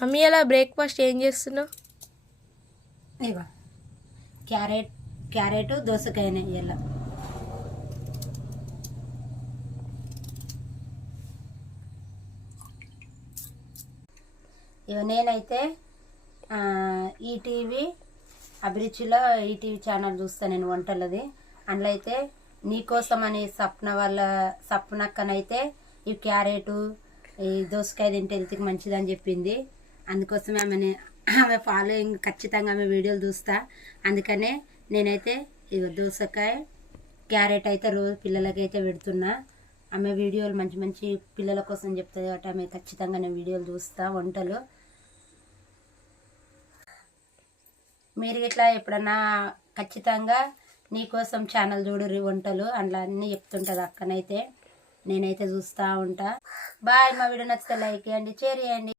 Mummy అలా breakfast ఏం చేస్తున్నావు? ఇగో క్యారెట్ దోసకాయనే ఇలా. ఇక నేనైతే ఈటీవీ అభిరుచిలో ఈటీవీ ఛానల్ చూస్తాను నేను వంటలది. అందులో అయితే నీకోసం అని సప్నక్కనైతే ఈ క్యారెట్ ఈ దోసకాయ తింటే హెల్త్కి మంచిదని చెప్పింది. అందుకోసమే ఆమె ఫాలోయింగ్, ఖచ్చితంగా ఆమె వీడియోలు చూస్తా. అందుకనే నేనైతే ఇక దోసకాయ క్యారెట్ అయితే రోజు పిల్లలకైతే పెడుతున్నా. ఆమె వీడియోలు మంచి మంచి పిల్లల కోసం చెప్తుంది కాబట్టి ఆమె ఖచ్చితంగా నేను వీడియోలు చూస్తా వంటలు. మీరు ఇట్లా ఎప్పుడన్నా ఖచ్చితంగా నీకోసం ఛానల్ చూడుర్రి వంటలు, అందులో అన్నీ చెప్తుంటుంది అక్కనైతే. నేనైతే చూస్తూ ఉంటా. బాయ్. మా వీడియో నచ్చితే లైక్ చేయండి, షేర్ చేయండి.